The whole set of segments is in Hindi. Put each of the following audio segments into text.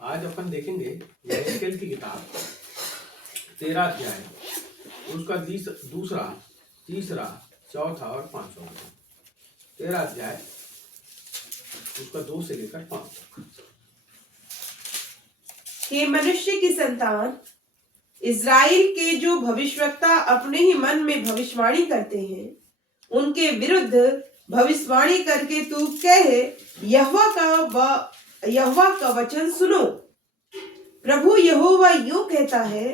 आज अपन देखेंगे यहेजकेल की किताब 13 अध्याय, उसका दूसरा, तीसरा, चौथा और पांचवा। 13 अध्याय उसका 2 से लेकर 5 तक। हे मनुष्य की संतान, इज़राइल के जो भविष्यवक्ता अपने ही मन में भविष्यवाणी करते हैं, उनके विरुद्ध भविष्यवाणी करके तू कहे, यहोवा का वचन सुनो। प्रभु यहोवा यूं कहता है,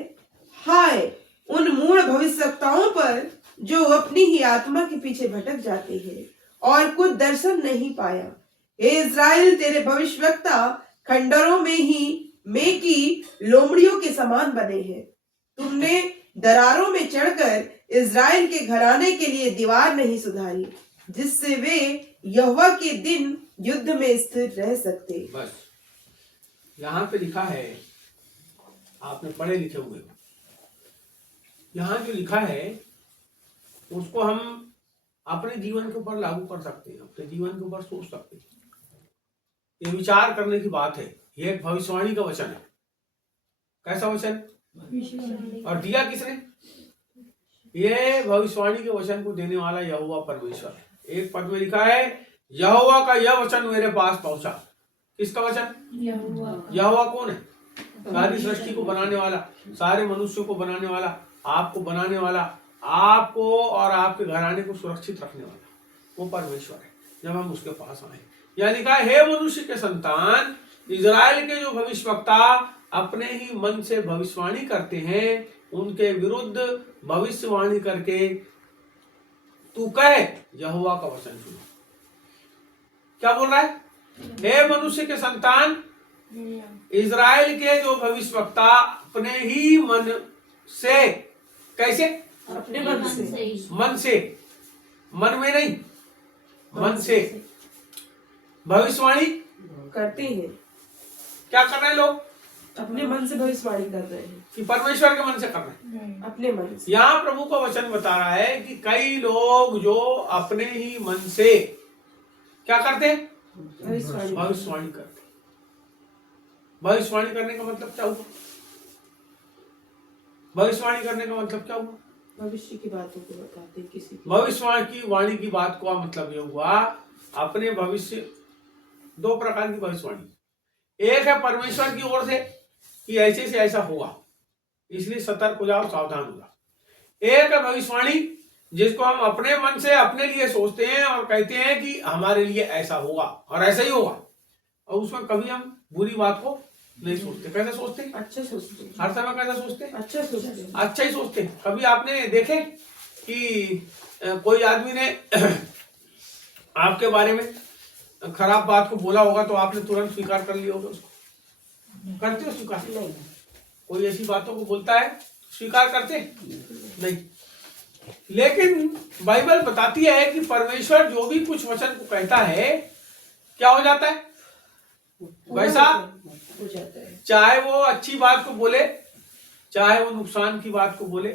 हाय उन मूढ़ भविष्यवक्ताओं पर जो अपनी ही आत्मा के पीछे भटक जाते हैं और कुछ दर्शन नहीं पाया। हे इज़राइल, तेरे भविष्यवक्ता खंडरों में ही की लोमड़ियों के समान बने हैं। तुमने दरारों में चढ़कर इज़राइल के घराने के लिए दीवार नहीं सुधारी, जिससे वे यहोवा के दिन युद्ध में स्थिर रह सकते। बस यहाँ पे लिखा है, आपने पढ़े लिखे हुए, यहाँ जो लिखा है उसको हम अपने जीवन के ऊपर लागू कर सकते हैं, अपने जीवन के ऊपर सोच सकते हैं। ये विचार करने की बात है। ये एक भविष्यवाणी का वचन है। कैसा वचन? और दिया किसने? ये भविष्यवाणी के वचन को देने वाला यहोवा परमेश्वर है। एक पद में लिखा है, यहोवा का यह वचन मेरे पास पहुंचा। किसका वचन? यहोवा कौन है? सारी सृष्टि को बनाने वाला, सारे मनुष्यों को बनाने वाला, आपको बनाने वाला, आपको और आपके घराने को सुरक्षित रखने वाला, वो परमेश्वर है। जब हम उसके पास आए, यह लिखा है, हे मनुष्य के संतान, इज़राइल के जो भविष्यवक्ता अपने ही मन से भविष्यवाणी करते हैं, उनके विरुद्ध भविष्यवाणी करके तू कहे, यहोवा का वचन सुनो। क्या बोल रहा है? हे मनुष्य के संतान, इज़राइल के जो भविष्यवक्ता अपने ही मन से, कैसे? अपने मन से, मन में नहीं, मन से भविष्यवाणी करते हैं। क्या कर रहे हैं लोग? अपने मन से भविष्यवाणी कर रहे हैं कि परमेश्वर के मन से कर रहे हैं? अपने मन से। यहाँ प्रभु का वचन बता रहा है कि कई लोग जो अपने ही मन से क्या करते हैं? भविष्यवाणी करते। भविष्यवाणी करने का मतलब क्या हुआ? भविष्यवाणी करने का मतलब क्या हुआ? भविष्य की बातों को बताते किसी की। भविष्यवाणी की बात का मतलब यह हुआ, अपने भविष्य, 2 प्रकार की भविष्यवाणी। एक है परमेश्वर की ओर से कि ऐसे से ऐसा होगा, इसलिए सतर्क हो जाओ, सावधान हो जाओ। एक है भविष्यवाणी जिसको हम अपने मन से अपने लिए सोचते हैं और कहते हैं कि हमारे लिए ऐसा होगा और ऐसा ही होगा, और उसमें कभी हम बुरी बात को नहीं सोचते। कैसे सोचते? अच्छा सोचते। हर समय कैसा सोचते? अच्छा सोचते। अच्छा ही सोचते। कभी आपने देखे कि कोई आदमी ने आपके बारे में खराब बात को बोला होगा तो आपने तुरंत स्वीकार कर लिया होगा उसको? करते हो स्वीकार? नहीं। कोई ऐसी बातों को बोलता है, स्वीकार करते नहीं। लेकिन बाइबल बताती है कि परमेश्वर जो भी कुछ वचन को कहता है, क्या हो जाता है? वैसा हो जाता है। चाहे वो अच्छी बात को बोले, चाहे वो नुकसान की बात को बोले,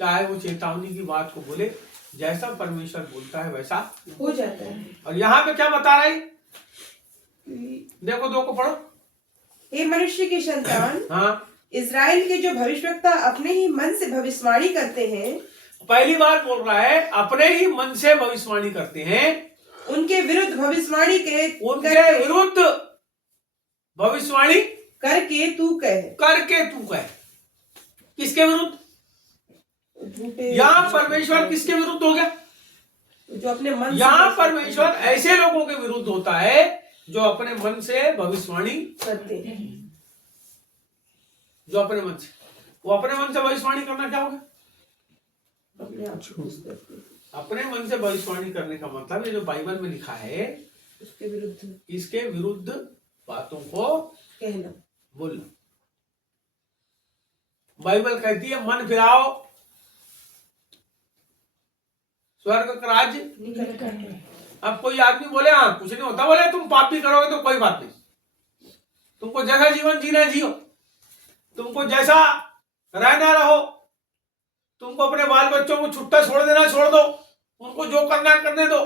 चाहे वो चेतावनी की बात को बोले, जैसा परमेश्वर बोलता है वैसा हो जाता है। और यहाँ पे क्या बता रहा है? देखो 2 को पढ़ो। हे मनुष्य के संतान, हाँ, इज़राइल के जो भविष्यवक्ता अपने ही मन से भविष्यवाणी करते हैं, पहली बार बोल रहा है अपने ही मन से भविष्यवाणी करते हैं, उनके विरुद्ध भविष्यवाणी उनके विरुद्ध भविष्यवाणी करके तू कहे। किसके विरुद्ध? यहाँ परमेश्वर किसके विरुद्ध हो गया? जो अपने मन से। यहाँ परमेश्वर ऐसे लोगों के विरुद्ध होता है जो अपने मन से भविष्यवाणी करते हैं। जो अपने मन से, वो अपने मन से भविष्यवाणी करना क्या होगा? अपने आप को खुश करते हैं। अपने मन से भविष्यवाणी करने का मतलब ये जो बाइबल में लिखा है, उसके विरुद्ध, इसके विरुद्ध बातों को कहना, बोलना। बाइबल कहती है मन फिराओ, स्वर्ग का राज्य निकट है। अब कोई आदमी बोले हाँ कुछ नहीं होता, बोले तुम पाप भी करोगे तो कोई बात नहीं, तुमको जैसा जीवन जीना जियो, तुमको जैसा रहना रहो, तुमको अपने बाल बच्चों को छुट्टा छोड़ देना छोड़ दो, उनको जो करना करने दो,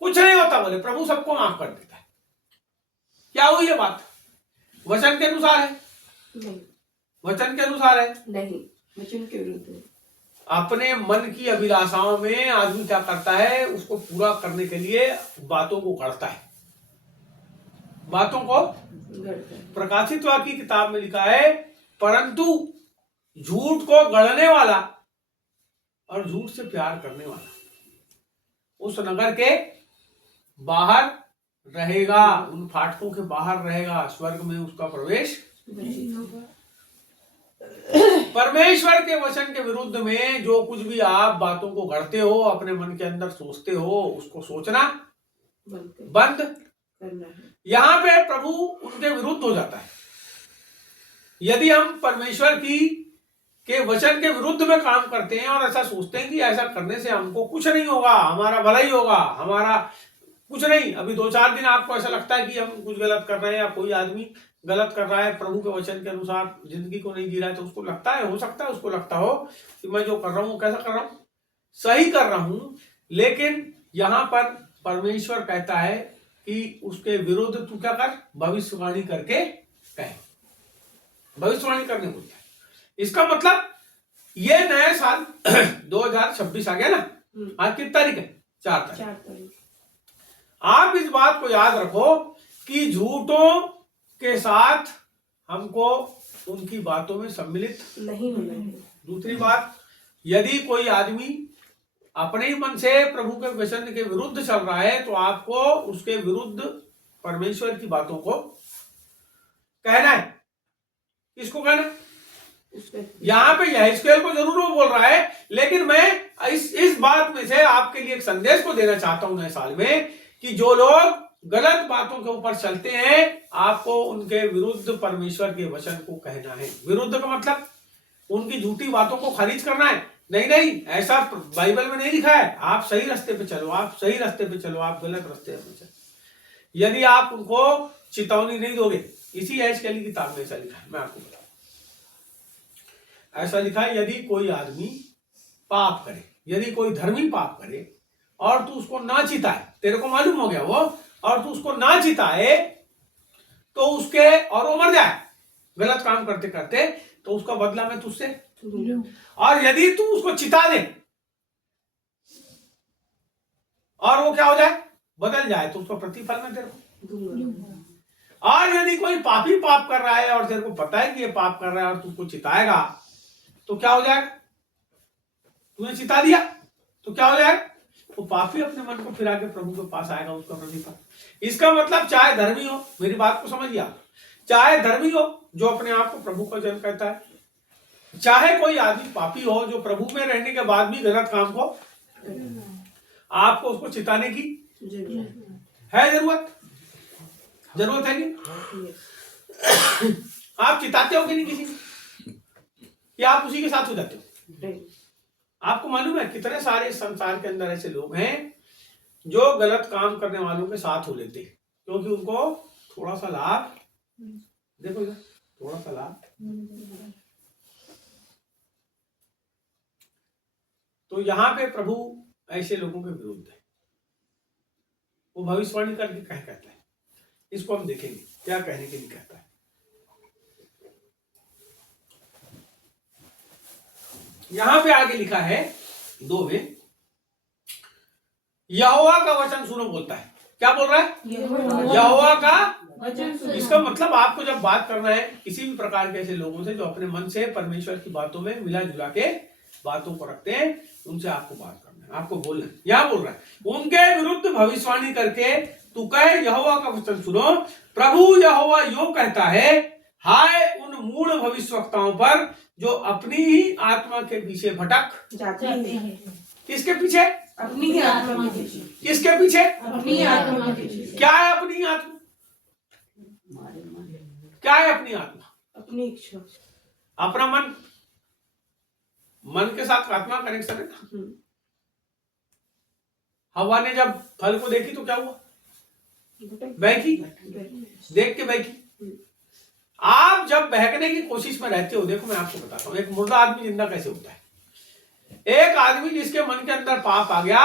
कुछ नहीं होता। बोले प्रभु सबको माफ कर देता है। क्या हुई ये बात? वचन के अनुसार है? नहीं, वचन के अनुसार है? नहीं, वचन के विरुद्ध है। अपने मन की अभिलाषाओं में आदमी क्या करता है, उसको पूरा करने के लिए बातों को गढ़ता है, बातों को गढ़ता है। प्रकाशित वाक्य की किताब में लिखा है, परंतु झूठ को गढ़ने वाला और झूठ से प्यार करने वाला उस नगर के बाहर रहेगा, उन फाटकों के बाहर रहेगा, स्वर्ग में उसका प्रवेश नहीं होगा। परमेश्वर के वचन के विरुद्ध में जो कुछ भी आप बातों को गढ़ते हो, अपने मन के अंदर सोचते हो, उसको सोचना बंद करना है। यहां पे प्रभु उनके विरुद्ध हो जाता है। यदि हम परमेश्वर के वचन के विरुद्ध में काम करते हैं और ऐसा सोचते हैं कि ऐसा करने से हमको कुछ नहीं होगा, हमारा भला ही होगा, हमारा कुछ नहीं, अभी 2-4 दिन आपको ऐसा लगता है कि हम कुछ गलत कर रहे हैं या कोई आदमी गलत कर रहा है, प्रभु के वचन के अनुसार जिंदगी को नहीं जी रहा है, तो उसको लगता है, हो सकता है उसको लगता हो कि मैं जो कर रहा हूं कैसा कर रहा हूं, सही कर रहा हूं। लेकिन यहां पर परमेश्वर कहता है कि उसके विरुद्ध तू क्या कर, भविष्यवाणी करके कहे, भविष्यवाणी करने बोलता है। इसका मतलब ये नया साल 2026 आ गया ना, आज कितनी तारीख है? 4 तारीख। आप इस बात को याद रखो कि झूठों के साथ हमको उनकी बातों में सम्मिलित नहीं होना है। दूसरी बात, यदि कोई आदमी अपने ही मन से प्रभु के वचन के विरुद्ध चल रहा है तो आपको उसके विरुद्ध परमेश्वर की बातों को कहना है। किसको कहना है? यहां पे यहेजकेल को जरूर वो बोल रहा है, लेकिन मैं इस बात में से आपके लिए एक संदेश को देना चाहता हूं नए साल में कि जो लोग गलत बातों के ऊपर चलते हैं, आपको उनके विरुद्ध परमेश्वर के वचन को कहना है। विरुद्ध का मतलब उनकी झूठी बातों को खारिज करना है? नहीं, ऐसा बाइबल में नहीं लिखा है। आप सही रास्ते पे चलो, आप सही रास्ते पे चलो, आप गलत रास्ते पे चलो। यदि आप उनको चेतावनी नहीं दोगे, इसी यहेजकेल की किताब में ऐसा लिखा है, मैं आपको बताऊं, ऐसा लिखा है, यदि कोई आदमी पाप करे, यदि कोई धर्मी पाप करे और तू उसको ना चिताए, तेरे को मालूम हो गया वो, और तू उसको ना चिताए तो उसके, और वो मर जाए गलत काम करते करते, तो उसका बदला मैं तुझसे, और यदि तू उसको चिता दे और वो क्या हो जाए, बदल जाए, तो उसका प्रतिफल मैं तेरे को। और यदि कोई पापी पाप कर रहा है और तेरे को पता है कि ये पाप कर रहा है और तू उसको चिताएगा तो क्या हो जाएगा, तूने चिता दिया तो क्या हो जाएगा, वो पापी अपने मन को फिरा के प्रभु के पास आएगा, उसका प्रतिफल। इसका मतलब चाहे धर्मी हो, मेरी बात को समझिए आप, चाहे धर्मी हो जो अपने आप को प्रभु का जन कहता है, चाहे कोई आदमी पापी हो जो प्रभु में रहने के बाद भी गलत काम को, आपको उसको चिताने की है जरूरत है कि आप चिताते हो कि नहीं किसी को, या आप उसी के साथ हो जाते हो? आपको मालूम है कितने सारे संसार के अंदर ऐसे लोग हैं जो गलत काम करने वालों के साथ हो लेते हैं, क्योंकि उनको थोड़ा सा लाभ, देखो इधर, थोड़ा सा लाभ। तो यहां पे प्रभु ऐसे लोगों के विरुद्ध है, वो भविष्यवाणी करके कहता है। इसको हम देखेंगे क्या कहने के लिए कहता है। यहां पे आगे लिखा है 2 में, यहोवा का वचन सुनो बोलता है। क्या बोल रहा है? यहोवा का वचन सुनो। इसका मतलब आपको जब बात करना है किसी भी प्रकार के ऐसे लोगों से जो अपने मन से परमेश्वर की बातों में मिला जुला के बातों को रखते हैं, उनसे आपको बात करना है, आपको बोलना है। यहां बोल रहा है उनके विरुद्ध भविष्यवाणी करके तू कहे, यहोवा का वचन सुनो, प्रभु यहोवा यो कहता है, हाय उन मूढ़ भविष्यवक्ताओं पर जो अपनी ही आत्मा के पीछे भटक जाते हैं। किसके पीछे? अपनी ही आत्मा के पीछे। किसके पीछे? अपनी आत्मा के पीछे। क्या है अपनी आत्मा? क्या है अपनी आत्मा? अपनी इच्छा, अपना मन। मन के साथ आत्मा कनेक्शन है ना। हवा ने जब फल को देखी तो क्या हुआ? बहकी, देख के बहकी। आप जब बहकने की कोशिश में रहते हो, देखो मैं आपको बताता हूं एक मुर्दा आदमी जिंदा कैसे होता है। एक आदमी जिसके मन के अंदर पाप आ गया,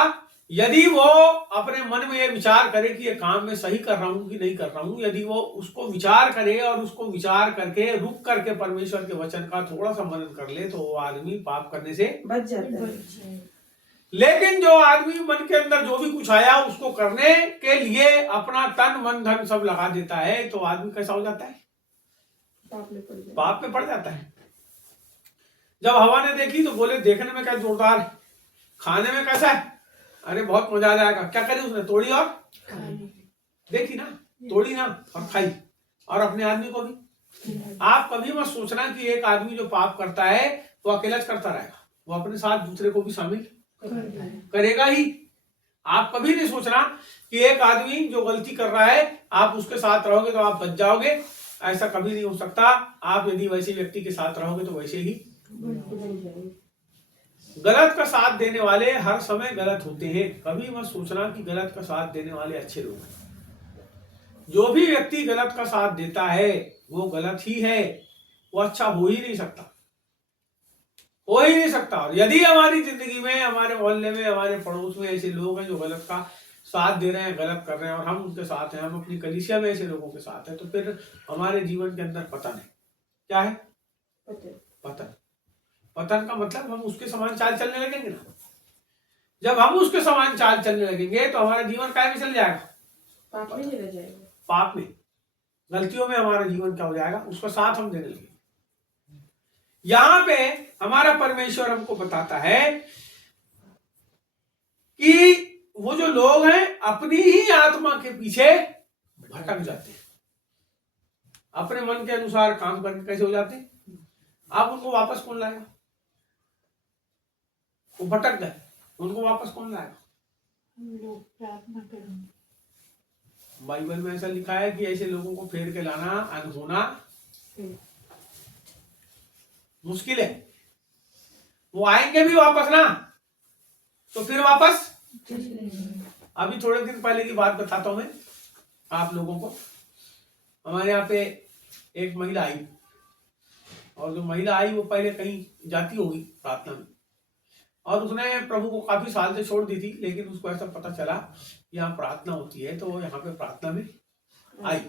यदि वो अपने मन में ये विचार करे कि ये काम मैं सही कर रहा हूं कि नहीं कर रहा हूं, यदि वो उसको विचार करे और उसको विचार करके रुक करके परमेश्वर के वचन का थोड़ा सा मनन कर ले, तो वो आदमी पाप करने से बच जाता है। लेकिन जो आदमी मन के अंदर जो भी कुछ आया उसको करने के लिए अपना तन मन धन सब लगा देता है, तो आदमी कैसा हो जाता है? पाप में पड़ जाता है। जब हवा ने देखी तो बोले देखने में क्या जोरदार है, खाने में कैसा है, अरे बहुत मजा आ जाएगा। क्या करी उसने? तोड़ी और देखी ना, तोड़ी ना और खाई, और अपने आदमी को भी। आप कभी मत सोचना कि एक आदमी जो पाप करता है वो अकेला करता रहेगा, वो अपने साथ दूसरे को भी शामिल करेगा ही। आप कभी नहीं सोचना कि एक आदमी जो गलती कर रहा है आप उसके साथ रहोगे तो आप बच जाओगे, ऐसा कभी नहीं हो सकता। आप यदि वैसे व्यक्ति के साथ रहोगे तो वैसे ही गलत का साथ देने वाले हर समय गलत होते हैं। कभी मत सोचना कि गलत का साथ देने वाले अच्छे लोग हैं। जो भी व्यक्ति गलत का साथ देता है वो गलत ही है, वो अच्छा हो ही नहीं सकता, हो ही नहीं सकता। और यदि हमारी जिंदगी में, हमारे मोहल्ले में, हमारे पड़ोस में ऐसे लोग हैं जो गलत का साथ दे रहे हैं, गलत कर रहे हैं, और हम उनके साथ हैं, हम अपनी कलीसिया में ऐसे लोगों के साथ हैं, तो फिर हमारे जीवन के अंदर पतन है। क्या है? पतन। पतन का मतलब हम उसके समान चाल चलने लगेंगे ना। जब हम उसके समान चाल चलने लगेंगे तो हमारा जीवन काय में चल जाएगा? पाप में चला जाएगा। पाप में, गलतियों में हमारा जीवन क्या हो जाएगा? उसका साथ हम देने लगेंगे। यहां पे हमारा परमेश्वर हमको बताता है कि वो जो लोग हैं अपनी ही आत्मा के पीछे भटक जाते हैं, अपने मन के अनुसार काम करके कैसे हो जाते हैं? आप उनको वापस कौन लाएगा? वो भटक गए, उनको वापस कौन लाएगा? लोग प्रार्थना करेंगे। बाइबल में ऐसा लिखा है कि ऐसे लोगों को फेर के लाना, अनहोना मुश्किल है। वो आएंगे भी वापस ना, तो फिर वापस। अभी थोड़े दिन पहले की बात बताता हूं मैं आप लोगों को। हमारे यहाँ पे एक महिला आई, और जो महिला आई वो पहले कहीं जाती होगी प्रार्थना में, और उसने प्रभु को काफी साल से छोड़ दी थी, लेकिन उसको ऐसा पता चला यहाँ प्रार्थना होती है, तो वो यहाँ पे प्रार्थना में आई।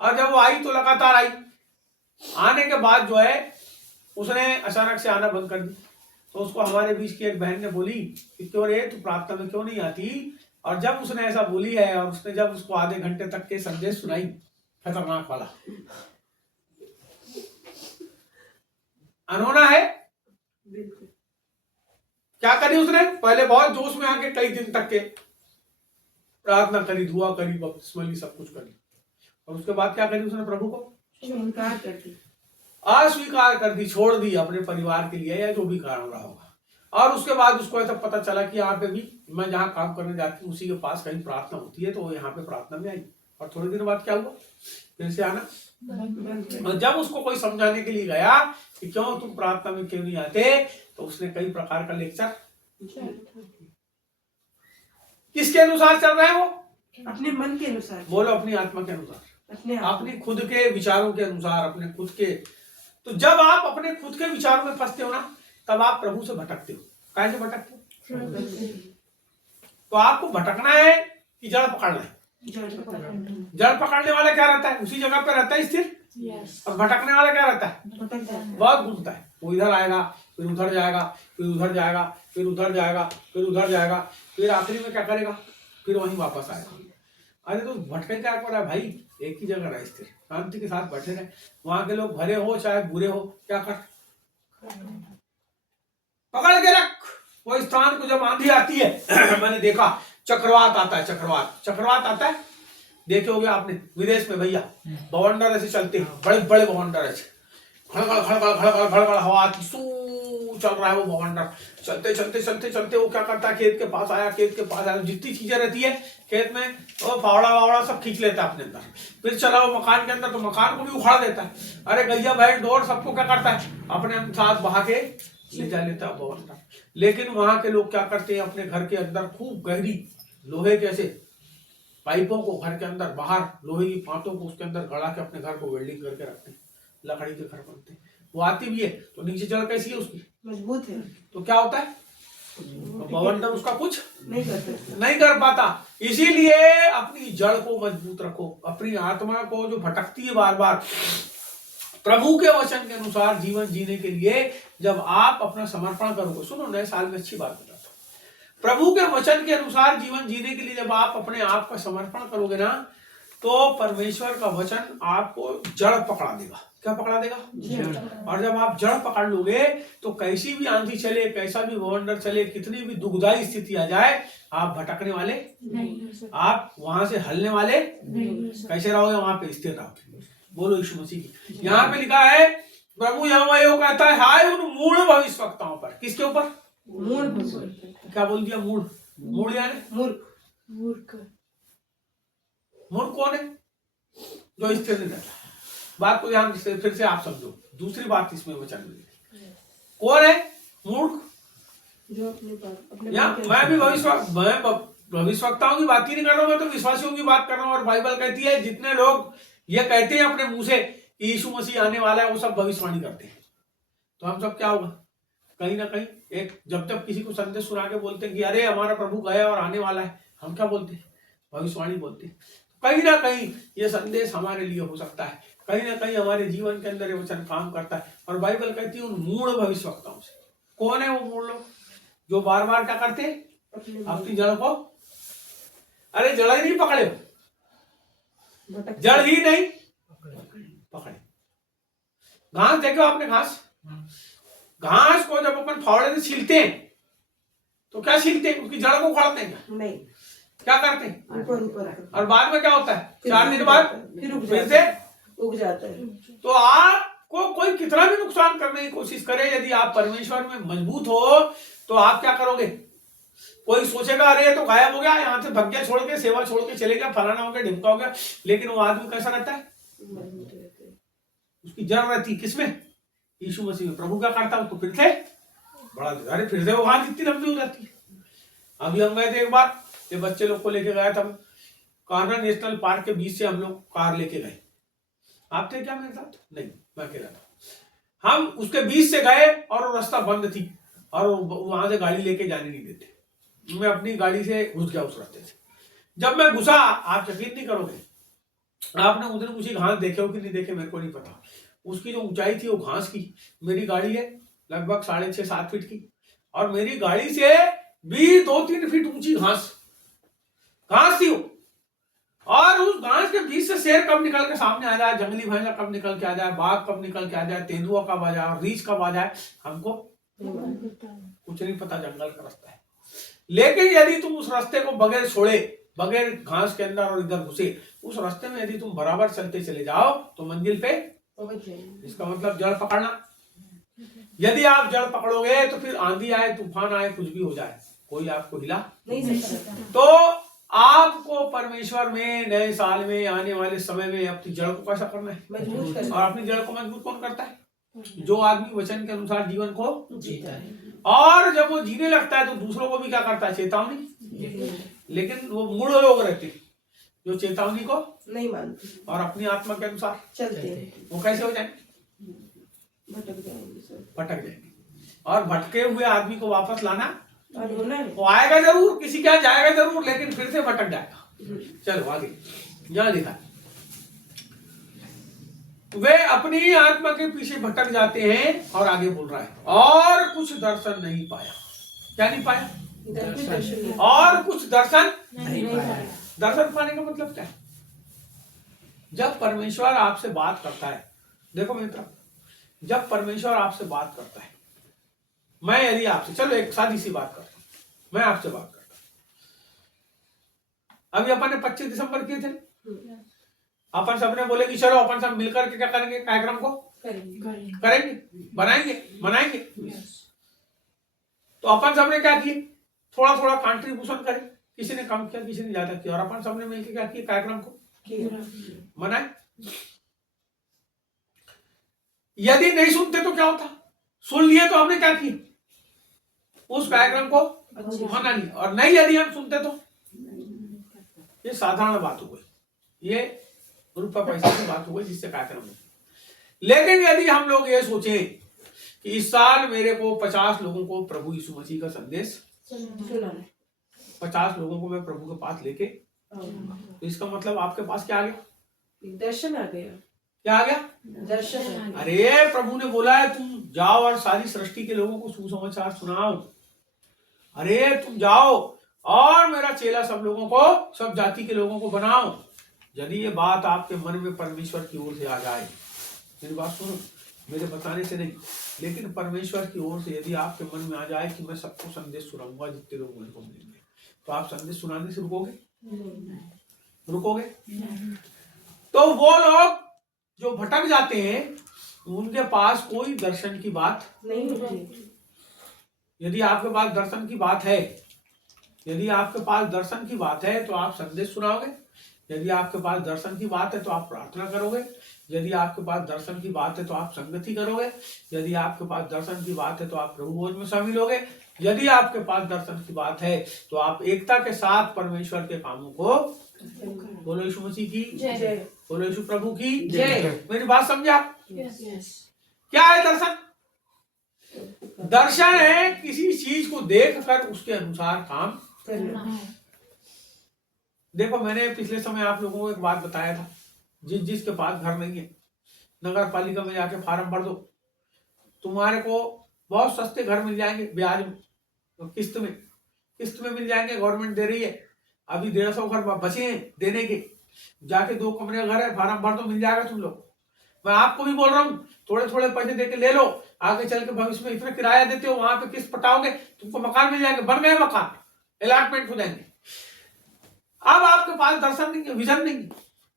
और जब वो आई तो लगातार आई। आने के बाद जो है उसने अचानक से आना बंद कर दी। तो उसको हमारे बीच की एक बहन ने बोली कि क्यों रे, तू प्रार्थना में क्यों नहीं आती? और जब उसने ऐसा बोली है, और उसने जब उसको आधे घंटे तक के संदेश सुनाई, खतरनाक वाला, अनहोना है। क्या करी उसने? पहले बहुत जोश में आके कई दिन तक के प्रार्थना करी, दुआ करी, बपतिस्मा ली, सब कुछ करी, और उसके बाद क्या करी उसने? प्रभु को स्वीकार कर दी, अस्वीकार कर दी, छोड़ दी अपने परिवार के लिए, या जो भी कारण रहा होगा। और उसके बाद उसको ऐसा पता चला कि यहाँ पे भी, मैं जहाँ काम करने जाती हूँ उसी के पास कहीं प्रार्थना होती है, तो वो यहाँ पे प्रार्थना में आई। और थोड़े दिन बाद क्या हुआ? फिर से आना। और जब उसको कोई समझाने के लिए गया कि क्यों तुम प्रार्थना में क्यों नहीं आते, तो उसने कई प्रकार का लेक्चर। किसके अनुसार चल रहा है वो? अपने मन के अनुसार। बोलो, अपनी आत्मा के अनुसार, अपने खुद के विचारों के अनुसार, अपने खुद के। तो जब आप अपने खुद के विचारों में फंसते हो ना, तब आप प्रभु से भटकते हो। कैसे भटकते हो? तो आपको भटकना है कि जड़ पकड़ना है? जड़ पकड़ने वाला क्या रहता है? उसी जगह पे रहता है स्थिर। और भटकने वाला क्या रहता है? बहुत घूमता है। वो इधर आएगा, फिर उधर जाएगा, फिर उधर जाएगा, फिर उधर जाएगा, फिर उधर जाएगा, फिर आखिरी में क्या करेगा? फिर वहीं वापस आएगा। अरे तो भटके क्या कर रहा है भाई? एक ही जगह रहे, स्थिर शांति के साथ बैठे रहे। वहां के लोग भले हो चाहे बुरे हो, क्या कर? पकड़ के रख। वो स्थान को जब आंधी आती है मैंने देखा, चक्रवात आता है, चक्रवात आता है, देखे होगे आपने विदेश में भैया, बवंडर ऐसे चलते हैं, बड़े बड़े बवंडर ऐसे, खड़गड़ खड़गड़ खड़गड़ खड़गड़ हवा आती, सू चल रहा है वो बवंडर। चलते चलते चलते चलते वो क्या करता है? खेत के पास आया, जितनी चीजें रहती है खेत में, वो फावड़ा वावड़ा सब खींच लेता है अपने अंदर। फिर चला वो मकान के अंदर, तो मकान को भी उखाड़ देता है। अरे गैया भैंस ढोर सबको क्या करता है? अपने साथ बहा के ले जा लेता है बवंडर। लेकिन वहां के लोग क्या करते हैं? अपने घर के अंदर खूब गहरी लोहे के ऐसे पाइपों को घर के अंदर, बाहर लोहे की पातों को उसके अंदर गड़ा के अपने घर को वेल्डिंग करके रखते हैं। लकड़ी के घर बनते हैं। वो आती भी है तो नीचे जड़ कैसी है उसकी? मजबूत है। तो क्या होता है? तो बवंडर उसका कुछ नहीं कर सकता। नहीं कर पाता। इसीलिए अपनी जड़ को मजबूत रखो, अपनी आत्मा को जो भटकती है बार बार, प्रभु के वचन के अनुसार जीवन जीने के लिए जब आप अपना समर्पण करोगे, सुनो नए साल में अच्छी बात बताता हूं, प्रभु के वचन के अनुसार जीवन जीने के लिए जब आप अपने आप का समर्पण करोगे ना, तो परमेश्वर का वचन आपको जड़ पकड़ा देगा। क्या पकड़ा देगा? और जब आप जड़ पकड़ लोगे तो कैसी भी आंधी चले, कैसा भी बवंडर चले, कितनी भी दुखदाई स्थिति आ जाए, आप भटकने वाले नहीं, आप वहां से हलने वाले नहीं, कैसे रहोगे? वहां पे स्थिर रहोगे। बोलो यीशु मसीह की। यहाँ पे लिखा है प्रभु यहोवा यो कहता है, हाय उन मूढ़ भविष्यवक्ताओं पर। किसके ऊपर? मूढ़ क्या बोल दिया? मूढ़। मूढ़ यानी मूर्ख। मूर्ख। मूर्ख कौन है? जो स्थिर नहीं रहता। बात को ध्यान से फिर से आप समझो। दूसरी बात इसमें वचन में कौन है मूर्ख? जो अपने या मैं भी भविष्यवक्ताओं की बात ही नहीं कर रहा हूं, मैं तो विश्वासियों की बात कर रहा हूं। और बाइबल कहती है जितने लोग ये कहते हैं अपने मुंह से कि यीशु मसीह आने वाला है, वो सब भविष्यवाणी करते हैं। तो हम सब क्या होगा? कहीं ना कहीं एक जब तक किसी को संदेश सुना के बोलते हैं कि अरे हमारा प्रभु गया और आने वाला है, हम क्या बोलते हैं? भविष्यवाणी बोलते हैं। कहीं ना कहीं ये संदेश हमारे लिए हो सकता है, कहीं ना कहीं हमारे जीवन के अंदर ये वचन काम करता है। और बाइबल कहती है उन मूढ़ भविष्यवक्ताओं से। कौन है वो मूढ़ लोग? जो बार बार क्या करते हैं? अपनी जड़ को, अरे जड़ ही नहीं पकड़े हो, जड़ ही नहीं पकड़े। घास देखो आपने, घास को जब अपन फावड़े से छीलते हैं तो क्या छीलते हैं? उसकी जड़ को उखाड़ते हैं? नहीं। क्या करते हैं? ऊपर। और बाद में क्या होता है? 4 दिन बाद फिर से उग जाता है। तो आपको कोई कितना भी नुकसान करने की कोशिश करे, यदि आप परमेश्वर में मजबूत हो तो आप क्या करोगे? कोई सोचेगा अरे ये तो गायब हो गया, यहाँ से भग गया, छोड़ के सेवा छोड़ के चले गया, फलाना हो गया, ढिमका हो गया, लेकिन वो आदमी कैसा रहता है? उसकी जड़ रहती किसमें? यीशु मसीह में। प्रभु क्या करता है? उसको फिर से बड़ा देता। अरे फिर से वो हाथ इतनी लंबी हो जाती है। अभी हम गए थे एक बार, ये बच्चे लोग को लेके गया था, कान्हा नेशनल पार्क के बीच से हम लोग कार लेके गए। आप थे क्या मेरे साथ? नहीं, मैं अकेला था। हम उसके बीच से गए और वो रास्ता बंद थी और वहां से गाड़ी लेके जाने नहीं देते। मैं अपनी गाड़ी से घुस गया उस रास्ते से। जब मैं घुसा, आप यकीन नहीं करोगे, आपने उधर मुझे घास देखे हो कि नहीं देखे मेरे को नहीं पता, उसकी जो ऊंचाई थी वो घास की, मेरी गाड़ी है लगभग 6.5-7 फीट की, और मेरी गाड़ी से भी 2-3 फीट ऊंची घास थी वो। और उस घास के बीच से शेर कब निकल के सामने आ जाए, जंगली भैंसा कब निकल के आ जाए, बाघ कब निकल के आ जाए, तेंदुआ कब आ जाए, रीछ कब आ जाए, हमको कुछ नहीं पता। जंगल का रास्ता है। लेकिन यदि तुम उस रास्ते को बगैर छोड़े, बगैर घास के अंदर और इधर घुसे, उस रास्ते में यदि तुम बराबर चलते चले जाओ तो मंजिल पे पहुंच जाएंगे। इसका मतलब जड़ पकड़ना। यदि आप जड़ पकड़ोगे तो फिर आंधी आए, तूफान आए, कुछ भी हो जाए, कोई आपको हिला नहीं सकता। तो आपको परमेश्वर में नए साल में आने वाले समय में अपनी जड़ को कैसा करना है? मजबूत करना। और अपनी जड़ को मजबूत कौन करता है? जो आदमी वचन के अनुसार जीवन को जीता है। और जब वो जीने लगता है तो दूसरों को भी क्या करता है? चेतावनी। लेकिन वो मूढ़ लोग रहते हैं जो चेतावनी को नहीं मानते और अपनी आत्मा के अनुसार चलते हैं। वो कैसे हो जाएंगे? भटक जाएंगे। और भटके हुए आदमी को वापस लाना, वो आएगा जरूर, किसी के यहाँ जाएगा जरूर, लेकिन फिर से भटक जाएगा। चलो आगे। यहां लिखा वे अपनी आत्मा के पीछे भटक जाते हैं, और आगे बोल रहा है और कुछ दर्शन नहीं पाया। क्या नहीं पाया? दर्शन। और कुछ दर्शन नहीं पाया। दर्शन पाने का मतलब क्या है? जब परमेश्वर आपसे बात करता है, देखो मित्र, जब परमेश्वर आपसे बात करता है, मैं यदि आपसे, चलो एक सादी सी बात करता हूं, मैं आपसे बात करता हूं। अभी अपन ने 25 दिसंबर किए थे, अपन सबने बोले कि चलो अपन सब मिलकर के क्या करेंगे? कार्यक्रम को करेंगे, बनाएंगे, मनाएंगे। तो अपन सबने क्या किए? थोड़ा थोड़ा कंट्रीब्यूशन करे, किसी ने कम किया, किसी ने ज्यादा किया, और अपन सबने मिलकर क्या किया? कार्यक्रम को मनाए। यदि नहीं सुनते तो क्या होता? सुन लिए तो हमने क्या किया? उस कार्यक्रम को मना लिया। और नहीं यदि हम सुनते तो ये साधारण बात हो गई, ये रुपया पैसा की बात हो गई जिससे कार्यक्रम हो। लेकिन यदि हम लोग ये सोचे कि इस साल मेरे को 50 लोगों को प्रभु यीशु मसीह का संदेश, सुना 50 लोगों को मैं प्रभु के पास लेके, तो इसका मतलब आपके पास क्या आ गया? दर्शन आ गया। क्या आ गया? दर्शन आ गया। अरे प्रभु ने बोला है तुम जाओ और सारी सृष्टि के लोगों को सुसमाचार सुनाओ। अरे तुम जाओ और मेरा चेला सब लोगों को, सब जाति के लोगों को बनाओ। यदि ये बात आपके मन में परमेश्वर की ओर से आ जाए, मेरी बात सुनो, मेरे बताने से नहीं, लेकिन परमेश्वर की ओर से यदि आपके मन में आ जाए कि मैं सबको संदेश सुनाऊंगा जितने लोग मेरे को मिलेंगे, तो आप संदेश सुनाने से रुकोगे? रुकोगे? तो वो लोग जो भटक जाते हैं उनके पास कोई दर्शन की बात नहीं होती। यदि आपके पास दर्शन की बात है, यदि आपके पास दर्शन की बात है तो आप संदेश सुनाओगे। यदि आपके पास दर्शन की बात है तो आप प्रार्थना करोगे। यदि आपके पास दर्शन की बात है तो आप संगति करोगे। यदि आपके पास दर्शन की बात है तो आप प्रभु भोज में शामिल होगे। यदि आपके पास दर्शन की बात है तो आप एकता के साथ परमेश्वर के कामों को, बोलो यीशु मसीह की जय। बोलो यीशु प्रभु की जय। मेरी बात समझा? यस क्या है दर्शन? दर्शन है किसी चीज को देखकर उसके अनुसार काम। देखो मैंने पिछले समय आप लोगों को एक बात बताया था, जिसके पास घर नहीं है नगर पालिका में जाके फार्म भर दो, तुम्हारे को बहुत सस्ते घर मिल जाएंगे, ब्याज में, तो किस्त में मिल जाएंगे। गवर्नमेंट दे रही है, अभी 150 घर बचे हैं देने के, जाके 2 कमरे का घर है, फार्म भर दो, मिल जाएगा तुम लोग। मैं आपको भी बोल रहा हूँ, थोड़े थोड़े पैसे देके ले लो, आगे चल के भविष्य में इतना किराया देते हो, वहां पे किस्त पटाओगे, तुमको मकान मिल जाएंगे, बन गए मकान, अलॉटमेंट हो जाएंगे। अब आपके पास दर्शन नहीं है, विजन नहीं है,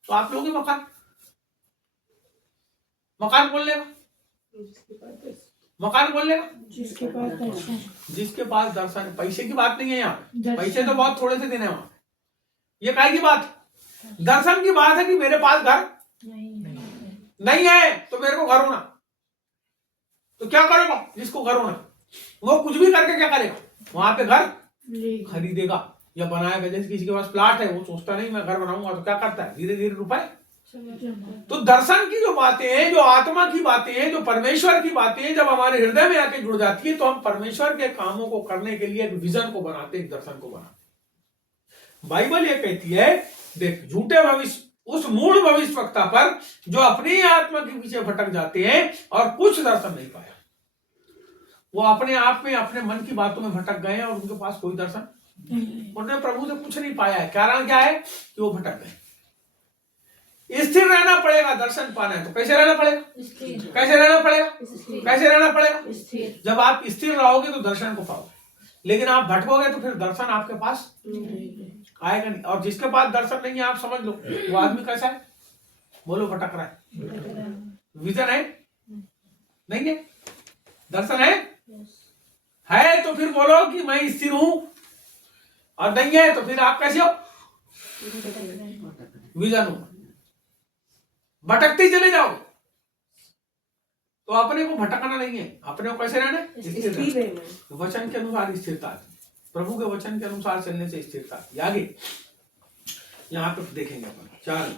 तो आप लोगे मकान। मकान कौन लेगा? मकान कौन लेगा? जिसके पास दर्शन, जिसके पास दर्शन। पैसे की बात नहीं है यहाँ, दर्शन। पैसे तो बहुत थोड़े से देने हैं वहां। ये काहे की बात? दर्शन की बात है कि मेरे पास घर नहीं है तो मेरे को घर होना। तो क्या करेगा जिसको घर होना? वो कुछ भी करके क्या करेगा? वहां पे घर खरीदेगा या बनाएगा। जैसे किसी के पास प्लाट है, वो सोचता नहीं मैं घर बनाऊंगा, तो क्या करता है? धीरे धीरे रुपए। तो दर्शन की जो बातें हैं, जो आत्मा की बातें हैं, जो परमेश्वर की बातें हैं, जब हमारे हृदय में आके जुड़ जाती है तो हम परमेश्वर के कामों को करने के लिए एक विजन को बनाते हैं, एक दर्शन को बनाते। बाइबल ये कहती है, देख झूठे भविष्य, उस मूढ़ भविष्यवक्ता पर जो अपनी आत्मा के पीछे भटक जाते हैं और कुछ दर्शन नहीं पाया। वो अपने आप में, अपने मन की बातों में भटक गए और उनके पास कोई दर्शन, उन्होंने प्रभु से कुछ नहीं पाया है। कारण क्या है कि वो भटक गए। स्थिर रहना पड़ेगा दर्शन पाना है तो। कैसे रहना पड़ेगा? कैसे रहना पड़ेगा? कैसे रहना पड़ेगा? जब आप स्थिर रहोगे तो दर्शन को पाओगे, लेकिन आप भटकोगे तो फिर दर्शन आपके पास आएगा नहीं। और जिसके पास दर्शन नहीं है, आप समझ लो वो आदमी कैसा है? बोलो भटक रहा है। विजन है नहीं है, दर्शन है तो फिर बोलो कि मैं स्थिर हूं, और नहीं है तो फिर आप कैसे हो? विजन हो, भटकते चले जाओ। तो अपने को भटकना नहीं है, अपने को कैसे रहना है? स्थिर रहना। वचन के अनुसार स्थिरता, प्रभु के वचन के अनुसार चलने से स्थिरता। आगे यहाँ पे देखेंगे अपन 4।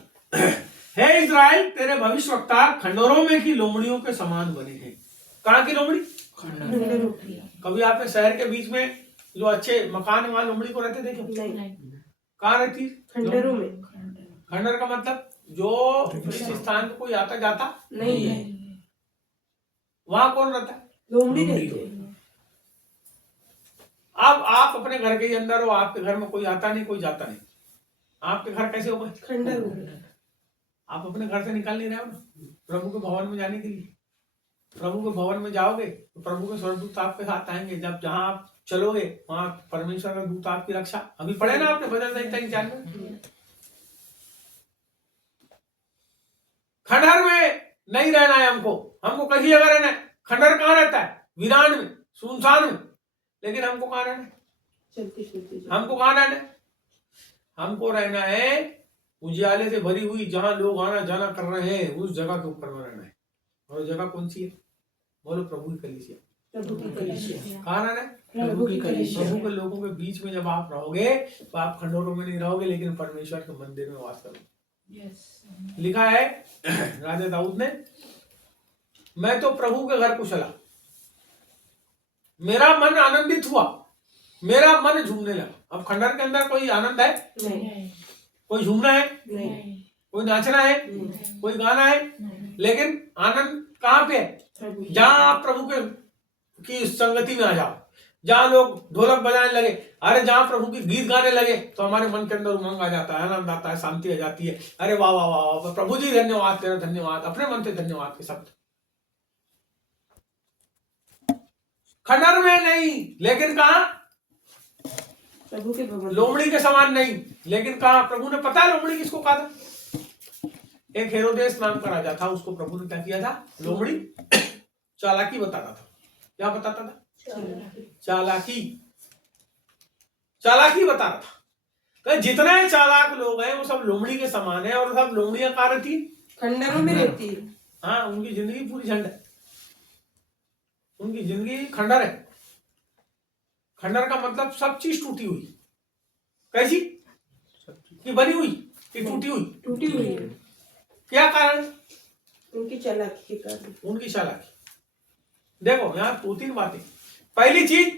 हे इज़राइल, तेरे भविष्यवक्ता खंडहरों में की लोमड़ियों के समान बने हैं। कहाँ की लोमड़ी? कभी आपने शहर के बीच में जो अच्छे मकान वहां लोमड़ी को रहते देखे? कहाँ रहती? खंडहरों में। खंडहर का मतलब जो इस स्थान को कोई आता जाता नहीं है, वहां कौन रहता है? लोमड़ी रहती है। अब आप अपने घर के अंदर हो, आपके घर में कोई आता नहीं, कोई जाता नहीं, आपके घर कैसे हो गए? खंडहर हो गए। आप अपने घर से निकल नहीं रहे हो ना प्रभु के भवन में जाने के लिए। प्रभु के भवन में जाओगे तो प्रभु के स्वर्गदूत आपके साथ आएंगे। जब जहां आप चलोगे वहां परमेश्वर का दूत आपकी रक्षा। अभी पढ़े ना आपने भजन संहिता 3 में। खंडहर में नहीं रहना है हमको कहीं जगह रहना है। खंडहर कहाँ रहता है? वीरान में, सुनसान में। लेकिन हमको कहाँ रहना है? हमको कहाँ रहना है? हमको रहना है उजियाले से भरी हुई, जहां लोग आना जाना कर रहे हैं, उस जगह के ऊपर में रहना है। और वो जगह कौन सी है? बोलो प्रभु की कलीसिया। प्रभु की कलीसिया। कहाँ रहना है? प्रभु की कलीसिया। प्रभु के लोगों के बीच में जब आप रहोगे तो आप खंडहरों में नहीं रहोगे, लेकिन परमेश्वर के मंदिर में वास करोगे। लिखा है राजा दाऊद ने, मैं तो प्रभु के घर को चला। मेरा मन आनंदित हुआ, मेरा मन झूमने लगा। अब खंडहर के अंदर कोई आनंद है, नहीं, कोई झूमना है, नहीं, कोई नाचना है, कोई गाना है, लेकिन आनंद कहाँ पे है? प्रभु। जहां आप प्रभु के की संगति में आ जाओ, जहां लोग ढोलक बजाने लगे, अरे जहां प्रभु की गीत गाने लगे, तो हमारे मन के अंदर उमंग आ जाता है, आनंद आता है, शांति आ जाती है। अरे वाह वाह वाह वाह, प्रभु जी धन्यवाद, तेरा धन्यवाद, अपने मन से धन्यवाद के शब्द। खंडहर में नहीं, लेकिन कहा? प्रभु के भवन। लोमड़ी के समान नहीं, लेकिन कहा? प्रभु ने, पता है लोमड़ी किसको कहा था? एक हेरोदेस नाम का राजा था, उसको प्रभु ने क्या किया था? लोमड़ी चालाकी बताता था। क्या बताता था? चालाकी, चालाकी बता रहा था। तो जितने चालाक लोग हैं वो सब लोमड़ी के समान है, और सब लोमड़ियां कहाँ रहती? खंडहरों में रहती है। हाँ, उनकी जिंदगी पूरी झंड है, उनकी जिंदगी खंडहर है। खंडहर का मतलब सब चीज टूटी हुई। कैसी? कि बनी हुई कि टूटी हुई? टूटी हुई है, क्या कारण? उनकी चालाकी के कारण। उनकी चालाकी। देखो यहाँ 2-3 बातें। पहली चीज,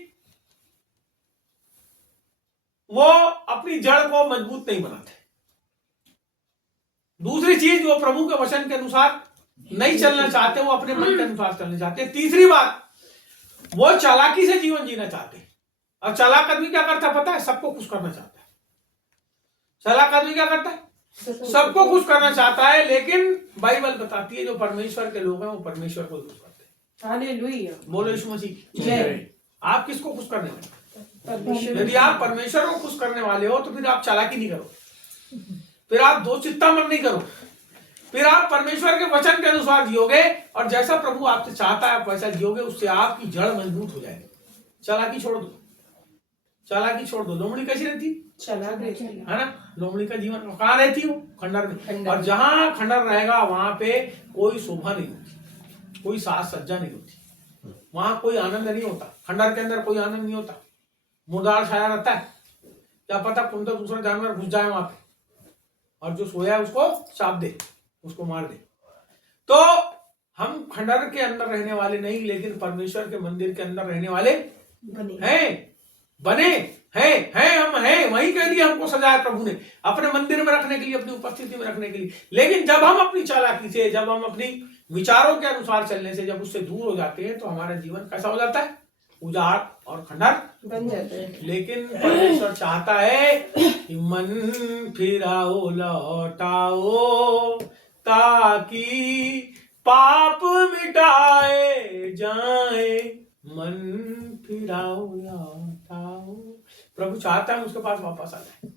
वो अपनी जड़ को मजबूत नहीं बनाते। दूसरी चीज, वो प्रभु के वचन के अनुसार नहीं चलना चाहते, वो अपने मन के अनुसार चलना चाहते। तीसरी बात, वो चालाकी से जीवन जीना चाहते। अब चालाक आदमी क्या करता है पता है? सबको खुश करना चाहता है। चालाक आदमी क्या करता है? सबको खुश करना चाहता है, लेकिन बाइबल बताती है जो परमेश्वर के लोग हैं वो परमेश्वर को खुश करते हैं। हालेलुया। बोलो यीशु मसीह जय। आप किसको खुश करने वाले? परमेश्वर। यदि आप परमेश्वर को खुश करने वाले हो तो फिर आप चालाकी नहीं करो, फिर आप दो चित्ता मन नहीं करो, फिर आप परमेश्वर के वचन के अनुसार जियोगे, और जैसा प्रभु आपसे चाहता है आप वैसा जियोगे। उससे आपकी जड़ मजबूत हो जाएगी। चालाकी छोड़ दो, चालाकी छोड़ दो। लोमड़ी कैसी रहती चालाक रहती है। है ना? लोमड़ी का जीवन कहाँ रहती हो? खंडहर में। खंडहर। और जहां खंडहर रहेगा वहां पे कोई शोभा नहीं होती, कोई साज सज्जा नहीं होती, वहां कोई आनंद नहीं होता। खंडहर के अंदर कोई आनंद नहीं होता, मुर्दार छाया रहता है। क्या पता कौन सा दूसरा जानवर घुस जाए वहां पे, और जो सोया है उसको चाप दे, उसको मार दे। तो हम खंडहर के अंदर रहने वाले नहीं, लेकिन परमेश्वर के मंदिर के अंदर रहने वाले बने। हैं, बने हैं, हम हैं। वहीं के लिए हमको सजाया प्रभु ने, अपने मंदिर में रखने के लिए, अपनी उपस्थिति में रखने के लिए। लेकिन जब हम अपनी चालाकी से, जब हम अपनी विचारों के अनुसार चलने से, जब उससे दूर हो जाते हैं, तो हमारा जीवन कैसा हो जाता है? उजाड़ और खंडहर बन जाता है। लेकिन परमेश्वर चाहता है कि मन फिराओ, लौटाओ, ताकि पाप मिटाए जाए। मन फिराओ, लौटाओ। प्रभु चाहता है उसके पास वापस आ जाए।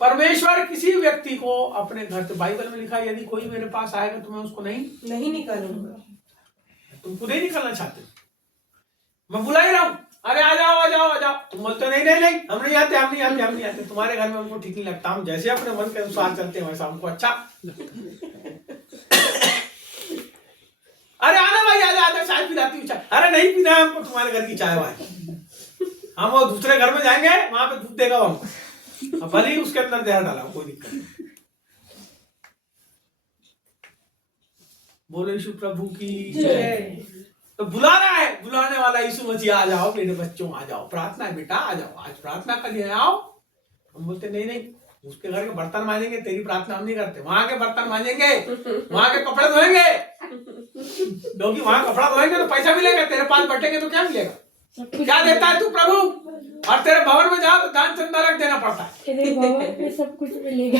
परमेश्वर किसी व्यक्ति को अपने घर से, बाइबल में लिखा है, यदि कोई मेरे पास आएगा तो मैं उसको नहीं निकालूंगा। तुम खुद ही निकलना चाहते हो, मैं बुला ही रहा हूं, अरे आ जाओ आ जाओ आ जाओ। तुम बोलते नहीं नहीं नहीं, हम नहीं आते, हम नहीं आते, हम नहीं आते। तुम्हारे घर में हमको ठीक नहीं लगता, हम जैसे अपने मन के अनुसार चलते हैं वैसा हमको अच्छा अरे आना भाई, आजा आजा, चाय पिलाती हूँ चाय। अरे नहीं पीना है हमको तुम्हारे घर की चाय भाई, हम वो दूसरे घर में जाएंगे, वहां पे दूध देगा हमको, भले ही उसके अंदर जहर डाला, कोई दिक्कत नहीं। बोलो यीशु प्रभु की जय। तो बुलाना है, बुलाने वाला यीशु मसीह, आ जाओ मेरे बच्चों, आ जाओ, प्रार्थना है बेटा, आ जाओ, आज प्रार्थना कर लिए आओ। हम बोलते नहीं नहीं, उसके घर के बर्तन मांजेंगे, तेरी प्रार्थना हम नहीं करते। वहां के बर्तन मांजेंगे, वहां के कपड़े धोएंगे, क्योंकि वहां कपड़ा धोएंगे तो पैसा मिलेगा, तेरे पास बैठेंगे तो क्या मिलेगा? क्या देता है तू प्रभु? और तेरे भवन में जाओ तो दान चंदा रख देना पड़ता है। तेरे भवन में सब कुछ मिलेगा।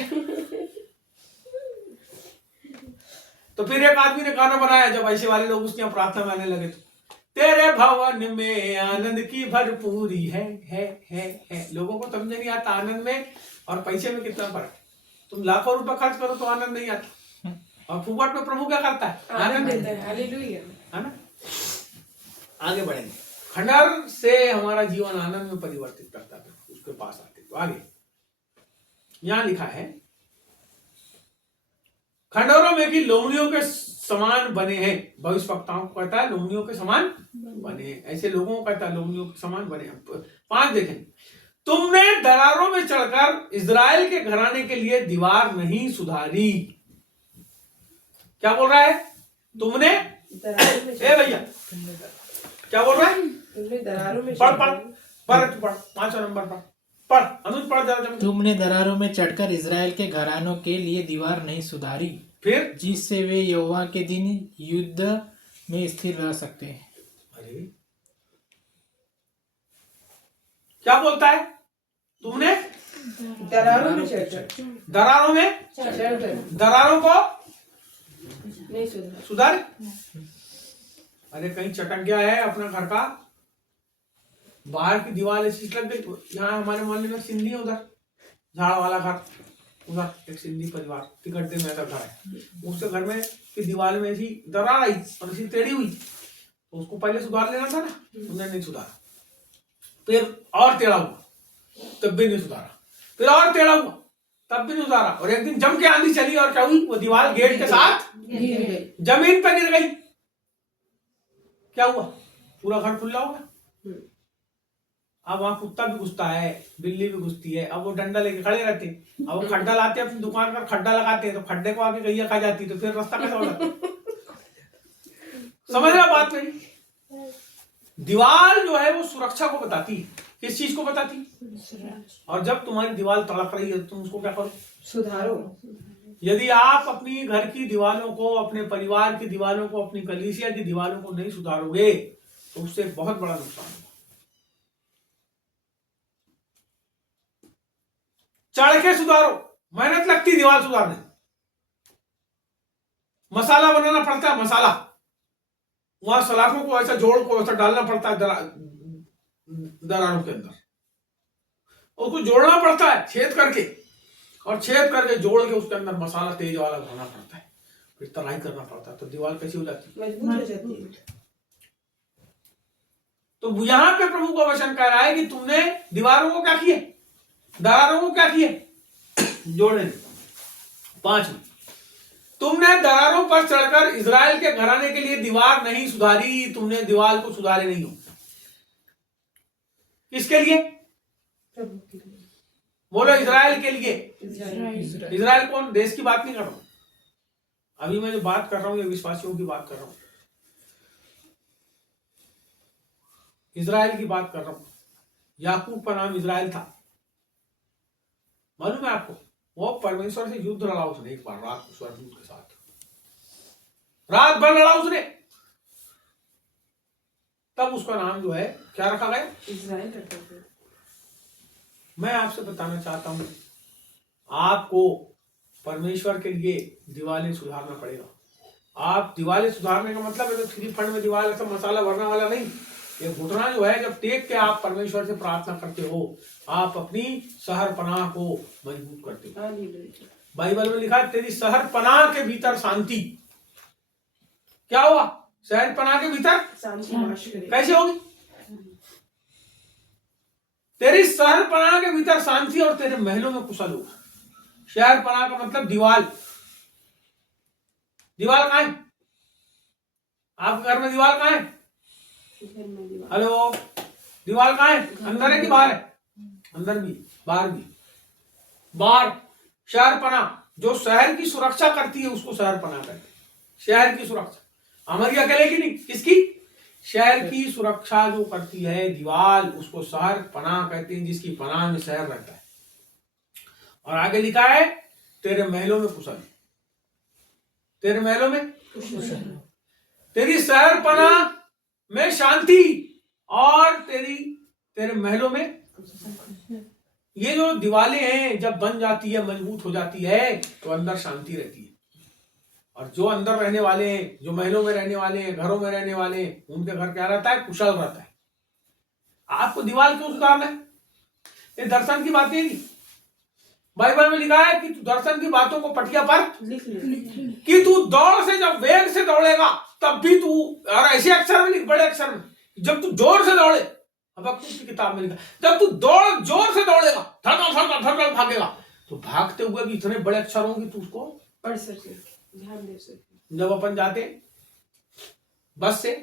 तो फिर एक आदमी ने गाना बनाया, जब ऐसे वाले लोग उसके यहाँ प्रार्थना में आने लगे, तो तेरे भवन में आनंद की भरपूरी है। लोगों को समझ नहीं आता आनंद में और पैसे में कितना फर्क है। तुम लाखों रुपए खर्च करो तो आनंद नहीं आता, और फुकट में प्रभु क्या करता है? आनंद देता है। हालेलुया। है ना? आगे बढ़ेंगे। खंडहर से हमारा जीवन आनंद में परिवर्तित करता है, उसके पास आते। तो आगे यहां लिखा है, खंडहरों में कि लोमड़ियों के समान बने हैं। भविष्यवक्ताओं को कहता है लोमड़ियों के समान बने हैं, ऐसे लोगों को कहता है लोमड़ियों के समान बने हैं। 5 देखें, तुमने दरारों में चढ़कर इजराइल के घराने के लिए दीवार नहीं सुधारी। क्या बोल रहा है? तुमने, ए भैया क्या बोल रहा है? तुमने दरारों में पढ़ पढ़ पढ़ तू पढ़, 5वां नंबर पढ़ पढ़ अनुज पढ़ जरा जल्दी। तुमने दरारों में चढ़कर इज़राइल के घरानों के लिए दीवार नहीं सुधारी, फिर जिससे वे यहोवा के दिन युद्ध में स्थिर रह सकते हैं। अरे क्या बोलता है? तुमने दरारों में चढ़कर दरारों में चढ़कर दरारों को नहीं सुधरा। सुधार। अरे कहीं चटक गया है अपना घर का, बाहर की दीवार ऐसी लग गई। यहाँ हमारे मोहल्ले में सिंधी है, उधर झाड़ वाला घर, उधर एक सिंधी परिवार टिकट में ऐसा घर है, उसके घर में की दीवार में ऐसी दरार आई और ऐसी टेढ़ी हुई, तो उसको पहले सुधार लेना था ना, उन्होंने नहीं सुधारा। फिर और टेढ़ा हुआ, तब भी नहीं सुधारा। फिर और टेढ़ा हुआ, तब भी नहीं सुधारा। और एक दिन जम के आंधी चली और क्या हुई, वो दीवार गेट के साथ जमीन पर गिर गई। क्या हुआ? पूरा घर खुला होगा। अब वहां कुत्ता भी घुसता है, बिल्ली भी घुसती है। अब वो डंडा लेके खड़े रहते हैं, अब वो खड्डा लाते हैं अपनी दुकान पर, खड्डा लगाते हैं, तो खड्डे को आके गैया खा जाती है, तो फिर रास्ता कैसा हो जाता है? समझ रहा बात मेरी? दीवार जो है वो सुरक्षा को बताती है। किस चीज को बताती है? और जब तुम्हारी दीवार तड़क रही है, तुम उसको क्या करो? सुधारो। यदि आप अपनी घर की दीवारों को, अपने परिवार की दीवारों को, अपनी कलीसिया की दीवारों को नहीं सुधारोगे, तो उससे एक बहुत बड़ा नुकसान होगा। चढ़ के सुधारो, मेहनत लगती दीवार सुधारने, मसाला बनाना पड़ता है, मसाला वहां सलाखों को ऐसा जोड़ को ऐसा डालना पड़ता है दरारों के अंदर, उसको जोड़ना पड़ता है छेद करके, और छेद करके जोड़ के उसके अंदर मसाला तेज वाला भरना पड़ता है, फिर तराई करना पड़ता है, तो दीवार कैसी हो जाती है? मजबूत हो जाती है। तो यहां पे प्रभु का वचन कह रहा है कि तुमने दीवारों को क्या किए, दरारों को क्या किए? जोड़े। 5, तुमने दरारों पर चढ़कर इजराइल के घराने के लिए दीवार नहीं सुधारी। तुमने दीवार को सुधारे नहीं हो। किसके लिए? प्रभु के लिए। बोलो, इजराइल के लिए। इज़राइल। इजराइल कौन? देश की बात नहीं कर रहा हूं अभी, मैं जो बात कर रहा हूं ये विश्वासियों की बात कर रहा हूं, इजराइल की बात कर रहा हूं। याकूब का नाम इजराइल था, मालूम है आपको? वो परमेश्वर से युद्ध लड़ा उसने एक बार रात को स्वर्गदूत के साथ, रात भर लड़ा उसने, तब उसका नाम जो है क्या रखा गया? इज़राइल रखा गया। मैं आपसे बताना चाहता हूं, आपको परमेश्वर के लिए दीवारें सुधारना पड़ेगा। आप दीवारें सुधारने का मतलब है तो फ्री फंड में दीवार ऐसा मसाला भरने वाला नहीं। ये घुटना जो है, जब टेक के आप परमेश्वर से प्रार्थना करते हो, आप अपनी शहर पनाह को मजबूत करते हो। बाइबल में लिखा है, तेरी शहर पनाह के भीतर शांति। क्या हुआ? शहर पनाह के भीतर शांति वास करे। कैसे होगी? तेरी शहर पनाह के भीतर शांति और तेरे महलों में कुशल होगा। शहर पनाह का मतलब दीवार। दीवार कहाँ है? आपके घर में दीवार कहाँ है? हेलो, दीवार कहाँ है? अंदर है कि बाहर है? अंदर भी, बाहर भी। बाहर शहर पनाह, जो शहर की सुरक्षा करती है उसको शहर पनाह कहते हैं। शहर की सुरक्षा हमारी अकेले की नहीं, किसकी? शहर की सुरक्षा जो करती है दीवार, उसको शहर पनाह कहते हैं, जिसकी पनाह में शहर रहता है। और आगे लिखा है, तेरे महलों में कुशल। तेरे महलों में कुशल, तेरी शहर पनाह में शांति, और तेरे महलों में। ये जो दीवारें हैं जब बन जाती है, मजबूत हो जाती है, तो अंदर शांति रहती है। और जो अंदर रहने वाले हैं, जो महलों में रहने वाले हैं, घरों में रहने वाले हैं, उनके घर क्या रहता है? कुशल रहता है। आपको दीवार क्यों सुधारना है? ये दर्शन की बातें नहीं। बाइबल में लिखा है कि तू दर्शन की बातों को पटिया पर लिख ले। कि तू दौड़ से, जब वेग से दौड़ेगा तब भी तू, और ऐसे अक्षर में लिख, बड़े अक्षर में, जब तू जोर से दौड़े, हबक्कुक की किताब में लिखा, जब तू जोर से दौड़ेगा, धड़धड़ भागेगा, तो भागते हुए भी इतने बड़े अक्षर होंगे तू उसको पढ़ सके, ध्यान दे सके। जब अपन जाते बस से,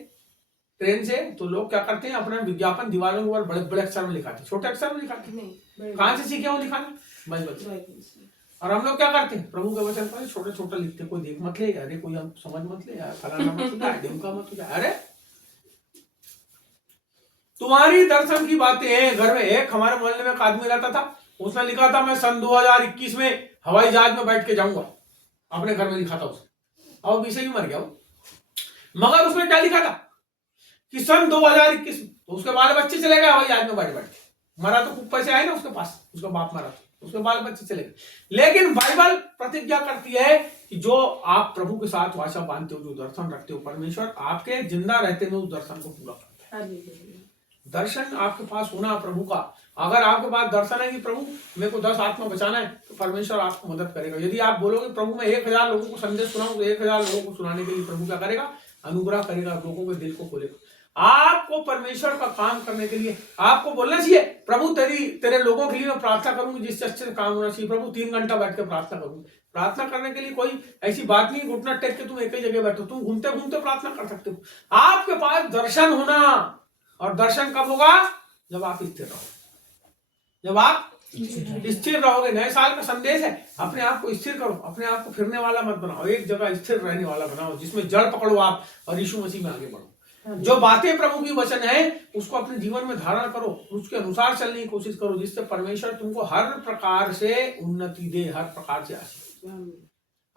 ट्रेन से, तो लोग क्या करते हैं, अपना विज्ञापन दीवारों के ऊपर बड़े बड़े अक्षर में लिखाते, छोटे अक्षर में लिखाते नहीं। कहां से सीखे हो लिखाना? बाइबल से। और हम लोग क्या करते हैं? प्रभु के वचन पर छोटे छोटे लिखते, कोई देख मत ले, अरे कोई समझ मत ले, फलाना मत ले, ढिमका मत ले। अरे तुम्हारी दर्शन की बातें हैं। घर में एक हमारे मोहल्ले में एक आदमी रहता था, उसने लिखा था मैं सन 2021 में हवाई जहाज में बैठ के जाऊंगा, अपने घर में लिखा था उसने, और अभी से ही मर गया वो। मगर उसने क्या लिखा था कि सन 2021 में, तो उसके बाल बच्चे चले गए हवाई जहाज में बैठ बैठ के। मरा तो खूब पैसे आए ना उसके पास, उसका बाप मरा तो उसके बाल बच्चे चले गए। लेकिन बाइबल प्रतिज्ञा करती है कि जो आप प्रभु के साथ वाचा बांधते हो, जो दर्शन रखते हो, परमेश्वर आपके जिंदा रहते में उस दर्शन को पूरा करता है। दर्शन आपके पास होना प्रभु का, अगर आपके पास दर्शन है कि प्रभु मेरे को 10 आत्मा बचाना है, तो परमेश्वर आपको मदद करेगा। यदि आप बोलोगे प्रभु मैं 1000 लोगों को संदेश सुनाऊं, तो 1000 लोगों को सुनाने के लिए प्रभु क्या करेगा, अनुग्रह करेगा, लोगों के दिल को खोलेगा। आपको परमेश्वर का काम करने के लिए आपको बोलना चाहिए प्रभु तेरे लोगों के लिए मैं प्रार्थना करूंगी, जिससे अच्छे से काम होना चाहिए। प्रभु 3 घंटा बैठ के प्रार्थना करूंगी। प्रार्थना करने के लिए कोई ऐसी बात नहीं घुटना टेक के तुम एक ही जगह बैठो, तुम घूमते घूमते प्रार्थना कर सकते हो। आपके पास दर्शन होना, और दर्शन कब होगा, जब आप स्थिर रहोगे। जब आप स्थिर रहोगे। नए साल का संदेश है, अपने आप को स्थिर करो, अपने आप को फिरने वाला मत बनाओ, एक जगह स्थिर रहने वाला बनाओ, जिसमें जड़ पकड़ो आप और यीशु मसीह में आगे बढ़ो। जो बातें प्रभु की वचन है उसको अपने जीवन में धारण करो, उसके अनुसार चलने की कोशिश करो, जिससे परमेश्वर तुमको हर प्रकार से उन्नति दे, हर प्रकार से आशीष।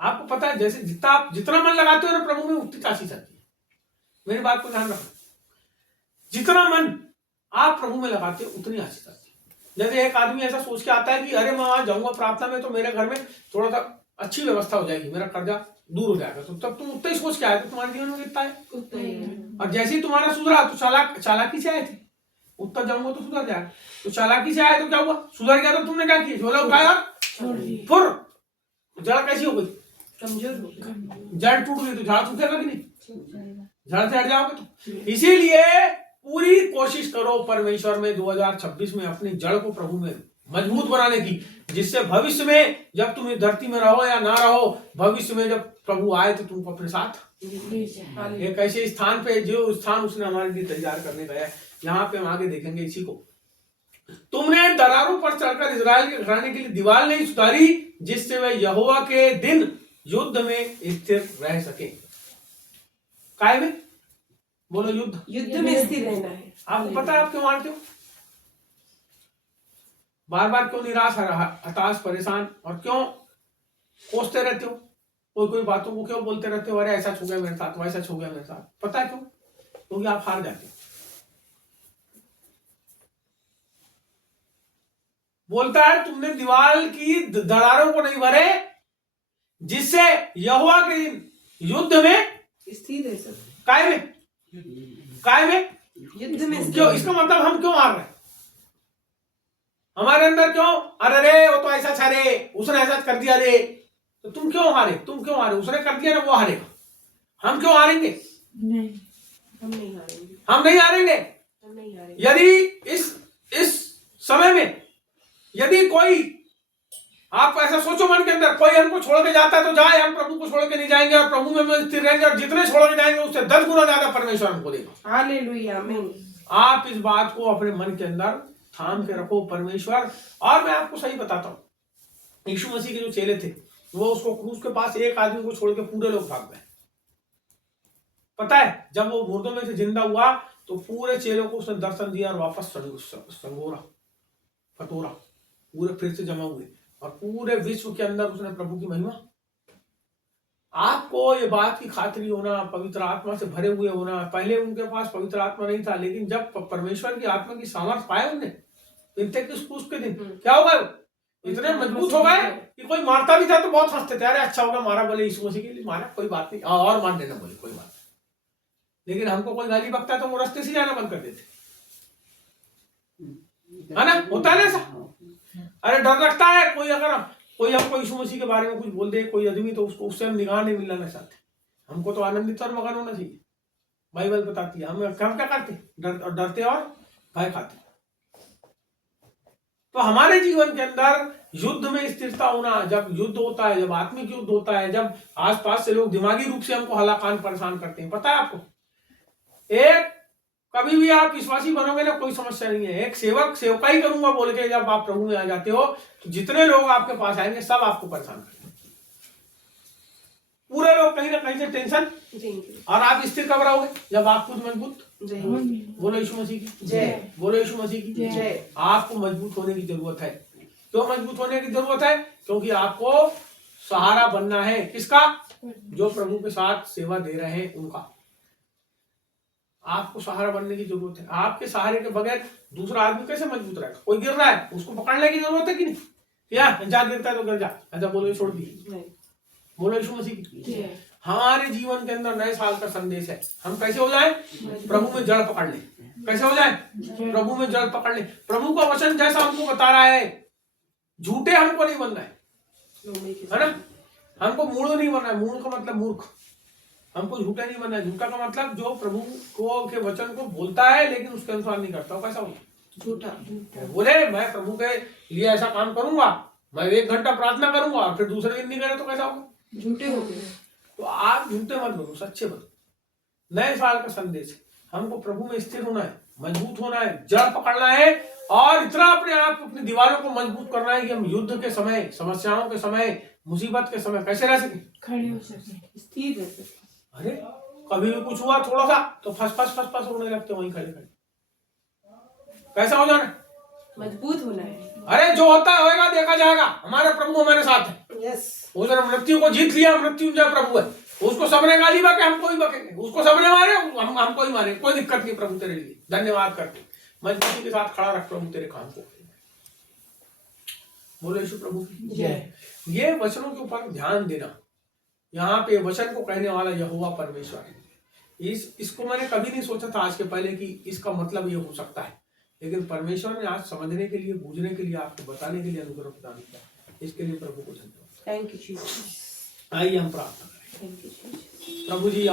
आपको पता है जैसे जितना मन लगाते हो ना प्रभु में, उतनी आशीष आती है। मेरी बात को ध्यान रखना, जितना मन आप प्रभु में लगाते हो उतनी आशीष आती है। जैसे एक आदमी ऐसा सोच के आता है कि अरे मैं वहां जाऊंगा प्रार्थना में तो मेरे घर में थोड़ा सा अच्छी व्यवस्था हो जाएगी, मेरा कर्जा दूर हो जाएगा, तो तब तुम उतना ही सोच के आए तो तुम्हारे जीवन में कितना है। और जैसे ही तुम्हारा सुधरा तो चालाकी से आए थे, उत्तर जाऊंगा तो सुधर जाएगा, तो चालाकी से आए तो क्या हुआ, सुधर गया तो तुमने क्या किया, झोला उठाया फिर जड़ कैसी हो गई, कमजोर हो गई, जड़ टूट गई, तो झाड़ सूखेगा कि नहीं, झाड़ से हट जाओगे। तो इसीलिए पूरी कोशिश करो परमेश्वर में 2026 में अपनी जड़ को प्रभु में मजबूत बनाने की, जिससे भविष्य में जब तुम इस धरती में रहो या ना रहो, भविष्य में जब प्रभु आए तो तुमको अपने साथ एक ऐसे स्थान पे, जो स्थान उसने हमारे लिए तैयार करने गया है। यहाँ पे हम आगे देखेंगे इसी को। तुमने दरारों पर चढ़कर इजराइल के घराने के लिए दीवार नहीं सुधारी, जिससे वे यहोवा के दिन युद्ध में स्थिर रह सके। काय में बोलो, युद्ध में स्थिर रहना है। आपको पता है आप क्यों मारते हो, बार बार क्यों निराश, हताश, परेशान, और क्यों कोसते रहते हो, कोई बातों को क्यों बोलते रहते हो, अरे ऐसा छो गया मेरे साथ, वैसा छो गया मेरे साथ। पता है क्यों, क्योंकि आप हार जाते हो। बोलता है तुमने दीवार की दरारों को नहीं भरे, जिससे यहोवा के युद्ध में स्थिर है सब। काय में युद्ध में क्यों, इसका मतलब हम क्यों हार रहे हैं, हमारे अंदर क्यों, अरे रे वो तो ऐसा था रे, उसने ऐसा कर दिया रे, तो तुम क्यों हारे, उसने कर दिया ना, वो हारेगा, हम क्यों हारेंगे, नहीं, हम नहीं हारेंगे, हम नहीं हारेंगे। यदि इस समय में यदि कोई, आप ऐसा सोचो मन के अंदर, कोई हमको छोड़ के जाता है तो जाए, हम प्रभु को छोड़ के नहीं जाएंगे, और प्रभु में स्थिर रहेंगे, और जितने छोड़ के जाएंगे उससे 10 गुना ज्यादा परमेश्वर हमको देगा। हालेलुया, आमीन। आप इस बात को अपने मन के अंदर थाम के रखो, परमेश्वर। और मैं आपको सही बताता हूँ, यीशु मसीह के जो चेले थे, वो उसको क्रूस के पास एक आदमी को छोड़ के पूरे लोग भाग गए। पता है जब वो मुर्दों में से जिंदा हुआ तो पूरे चेलों को उसने दर्शन दिया, और वापस फटोरा, पूरे फिर से जमा हुए, और पूरे विश्व के अंदर उसने प्रभु की महिमा। आपको ये बात की खातिरी होना, पवित्र आत्मा से भरे हुए होना। पहले उनके पास पवित्र आत्मा नहीं था, लेकिन जब परमेश्वर की आत्मा की सामर्थ पाए उन्हें, क्रूस के दिन क्या होगा, इतने मजबूत हो गए कि कोई मारता भी था तो बहुत हंसते थे, अरे अच्छा होगा मारा, बोले यीशु मसीह के लिए मारा, कोई बात नहीं, और मार देना, बोले कोई बात नहीं। लेकिन हमको कोई गाली बकता तो वो रास्ते से जाना बंद कर देते, है ना, होता है ना ऐसा। अरे डर लगता है, कोई हमको यीशु मसीह के बारे में कुछ बोल दे कोई आदमी, तो उससे हम निगाह नहीं मिलाना चाहते। हमको तो आनंदित और मगन होना चाहिए। बाइबल बताती है हम क्या करते, डरते और भय खाते। तो हमारे जीवन के अंदर युद्ध में स्थिरता होना, जब युद्ध होता है, जब आत्मिक युद्ध होता है, जब आसपास से लोग दिमागी रूप से हमको हलाकान परेशान करते हैं, पता है आपको, एक कभी भी आप विश्वासी बनोगे ना, कोई समस्या नहीं है। एक सेवकाई करूंगा बोल के जब आप प्रभु में आ जाते हो, तो जितने लोग आपके पास आएंगे सब आपको परेशान करेंगे। पूरे लोग कहीं ना कहीं से टेंशन, देंगे। और आप स्थिर कब रहोगे? जब आप खुद मजबूत। रहेंगे। बोलो यीशु मसीह की जय। बोलो यीशु मसीह की जय। आपको मजबूत होने की जरूरत है। क्यों मजबूत होने की जरूरत है? क्योंकि आपको सहारा बनना है। किसका? जो प्रभु के साथ सेवा दे रहे हैं उनका। आपको सहारा बनने की जरूरत है। आपके सहारे के बगैर दूसरा आदमी कैसे मजबूत रहेगा? कोई गिर रहा है, उसको पकड़ने की जरूरत है कि नहीं? या जा गिरता है तो गिर जा, अच्छा बोलो ये छोड़ दी। बोलो यीशु मसीह की। हमारे जीवन के अंदर नए साल का संदेश है, हम कैसे हो जाए? प्रभु में जड़ पकड़ ले। कैसे हो जाए? प्रभु में जड़ पकड़ ले। प्रभु का वचन जैसा हमको बता रहा है, झूठे हमको नहीं बनना है ना? हमको मूढ़ नहीं बनना है। मूढ़ का मतलब मूर्ख। हमको झूठा नहीं बनना है। झूठा का मतलब जो प्रभु को के वचन को बोलता है लेकिन उसके अनुसार नहीं करता, कैसा होगा? झूठा। बोले मैं प्रभु के लिए ऐसा काम करूंगा, मैं 1 घंटा प्रार्थना करूंगा और फिर दूसरे दिन नहीं करे तो कैसा होगा? झूठे हो गए। तो आप झूठे मत बनो, सच्चे बनो। नए साल का संदेश है, हमको प्रभु में स्थिर होना है, मजबूत होना है, जड़ पकड़ना है और इतना अपने आप अपनी दीवारों को मजबूत करना है कि हम युद्ध के समय, समस्याओं के समय, मुसीबत के समय कैसे रह सके? खड़े हो सके, स्थिर रह सके। अरे कभी भी कुछ हुआ थोड़ा सा तो फस रोने लगते वहीं खड़े खड़े। कैसा हो जाना? मजबूत होना है। अरे जो होता है होएगा, देखा जाएगा। हमारा प्रभु हमारे साथ है। यस। उसने मृत्यु को जीत लिया, मृत्युंजय प्रभु है। उसको सबने गाली बके, हमको ही बकेंगे। उसको सबने मारे, हमको ही मारे, कोई दिक्कत नहीं प्रभु तेरे लिए। धन्यवाद करते मजबूती के साथ खड़ा रख प्रभु तेरे काम को। बोलो यीशु प्रभु की जय। ये वचनों के ऊपर ध्यान देना। यहाँ पे वचन को कहने वाला यहोवा परमेश्वर है। इसको मैंने कभी नहीं सोचा था आज के पहले कि इसका मतलब ये हो सकता है, लेकिन परमेश्वर ने आज समझने के लिए, बूझने के लिए, आपको बताने के लिए अनुग्रह प्रदान किया। इसके लिए प्रभु को धन्यवाद। Thank you Jesus. आइए हम प्रार्थना करें। Thank you Jesus. प्रभु जी